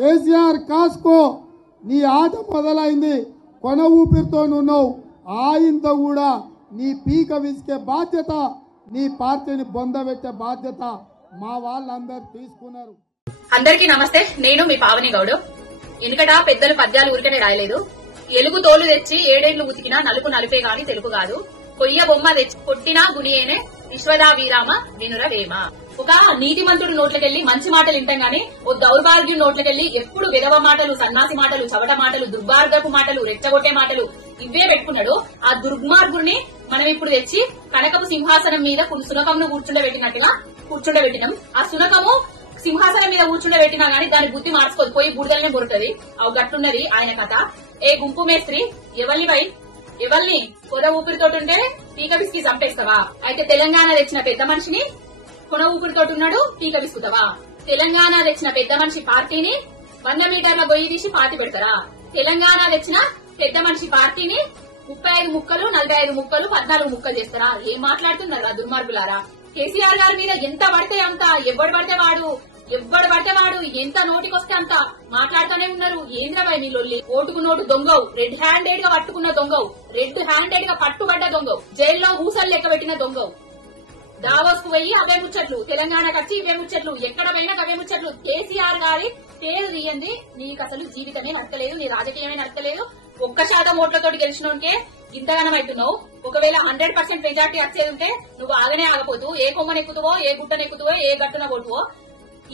కేసీఆర్ కాస్కో నీ ఆట మొదలైంది, కొన ఊపిరితో ఉన్నావు. ఆయంతో కూడా నీ పీక విసికే బాధ్యత, నీ పార్టీని బొందబెట్టే బాధ్యత మా వాళ్ళందరూ తీసుకున్నారు. అందరికీ నమస్తే. నేను మీ పావని గౌడ్. ఎందుకట పెద్దలు పద్యాలు ఊరికనే రాయలేదు. ఎలుగు తోలు తెచ్చి ఏడేళ్లు ఉతికినా నలుపు నలిపే గాని తెలుపు కాదు. కొయ్య బొమ్మ తెచ్చి కొట్టినా గునియేనే విశ్వదా వీరామ వినుర వేమ. ఒక నీతిమంతుడు నోట్లకెళ్లి మంచి మాటలు వింటాం గానీ ఓ దౌర్భాగ్యం నోట్లకెళ్లి ఎప్పుడు విధవ మాటలు, సన్నాసి మాటలు, చవట మాటలు, దుర్మార్గపు మాటలు, రెచ్చగొట్టే మాటలు ఇవే పెట్టుకున్నాడు. ఆ దుర్మార్గుడిని మనం ఇప్పుడు తెచ్చి కనకపు సింహాసనం మీద సునకంను కూర్చుండబెట్టినాం. ఆ సునకము సింహాసనం మీద కూర్చుండబెట్టినా గానీ దాని బుద్ధి మార్చుకోదు, పోయి బుడదలనే బురుతుంది. అవి గట్టున్నది ఆయన కథ. ఏ గుంపు మేస్త్రి ఎవల్ని కొన ఊపిరితోటుంటే పీక విసికి చంపేస్తావా? అయితే తెలంగాణ తెచ్చిన పెద్ద మనిషిని కొన ఊపిరితోటి ఉన్నాడు, పీక విసుకుతావా? తెలంగాణ తెచ్చిన పెద్ద మనిషి పార్టీని 100 మీటర్ల గొయ్యి తీసి పాతి పెడతారా? తెలంగాణ తెచ్చిన పెద్ద మనిషి పార్టీని 35 ముక్కలు, 45 ముక్కలు, 14 ముక్కలు చేస్తారా? ఏం మాట్లాడుతున్నారా దుర్మార్గులారా? కేసీఆర్ గారి మీద ఎంత పడితే అంత, ఎవడు పడితే వాడు ఎంత నోటికొస్తే అంత మాట్లాడుతూనే ఉన్నారు. ఏంద్రబాయ్ నీ లొల్లి? ఓటుకు నోటు దొంగవు, రెడ్ హ్యాండెడ్ గా పట్టుకున్న దొంగవు, రెడ్ హ్యాండెడ్ గా పట్టుబడ్డ దొంగవు, జైల్లో ఊసలు లెక్క పెట్టిన దొంగవు. దావోస్ కు పోయి అవే ముచ్చట్లు, తెలంగాణకు వచ్చి ఇవే ముచ్చట్లు, ఎక్కడ పోయినా అవే ముచ్చట్లు. కేసీఆర్ గారి పేరు తీయండి, నీకు అసలు జీవితమే నడతలేదు, నీ రాజకీయమే నడతలేదు. 1% ఓట్లతోటి గెలిచినోనికే ఇంతగానం అవుతున్నావు. ఒకవేళ 100% మెజార్టీ వచ్చేది ఉంటే నువ్వు ఆగనే ఆగపోతూ, ఏ కొమ్మనెక్కుతువో, ఏ గుట్టనెక్కుతువో, ఏ గట్టున పోతువో.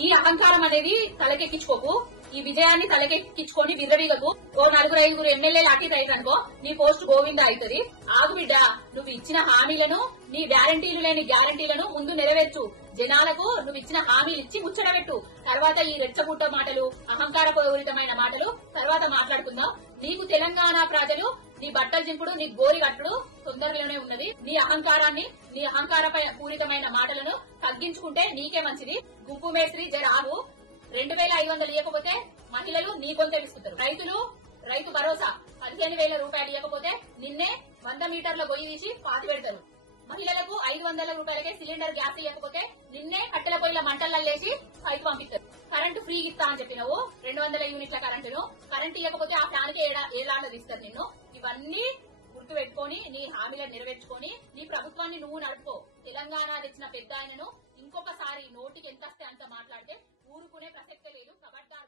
ఈ అహంకారం అనేది తలకెక్కించుకోకు. ఈ విజయాన్ని తలకెక్కించుకొని విర్రవీగకు. ఓ 4-5 ఎమ్మెల్యేలు అటు అనుకో, నీ పోస్ట్ గోవింద అవుతుంది. ఆగు బిడ్డ, నువ్వు ఇచ్చిన హామీలను, నీ గ్యారంటీలు లేని గ్యారంటీలను ముందు నెరవేర్చు. జనాలకు నువ్వు ఇచ్చిన హామీలు ఇచ్చి ముచ్చటబెట్టు. తర్వాత ఈ రెచ్చగుట్ట మాటలు, అహంకార పూరితమైన మాటలు తర్వాత మాట్లాడుకుందాం. నీకు తెలంగాణ ప్రజలు నీ బట్టలు చింపుడు, నీ గోరి కట్టుడు తొందరలోనే ఉన్నది. నీ అహంకారాన్ని, నీ అహంకార పూరితమైన మాటలను తగ్గించుకుంటే నీకే మంచిది. గుంపు మేస్త్రి జరాగు. 2500 ఇవ్వకపోతే మహిళలు నీ గొంతె విసుకుతారు. రైతు భరోసా 15,000 రూపాయలు ఇవ్వకపోతే నిన్నే 100 మీటర్ల గొయ్యి తీసి పాతి పెడతారు. మహిళలకు 500 రూపాయలకే సిలిండర్ గ్యాస్ ఇవ్వకపోతే నిన్నే కట్టెల పొయ్యిల మంటలల్లేసి పైకి పంపిస్తారు. కరెంటు ఫ్రీ ఇస్తా అని చెప్పినవు, 200 యూనిట్ల కరెంటు ఇవ్వకపోతే ఆ ఫ్యాన్కి ఏలాంటి ఇస్తారు నిన్ను. ఇవన్నీ గుర్తు పెట్టుకొని నీ హామీలను నెరవేర్చుకొని నీ ప్రభుత్వాన్ని నువ్వు నడుపుకో. తెలంగాణ తెచ్చిన పెద్ద ఆయనను ఇంకొకసారి నోటికి ఎంత వస్తే అంత మాట్లాడితే ఊరుకునే ప్రసక్తే లేదు. ఖబర్దార్.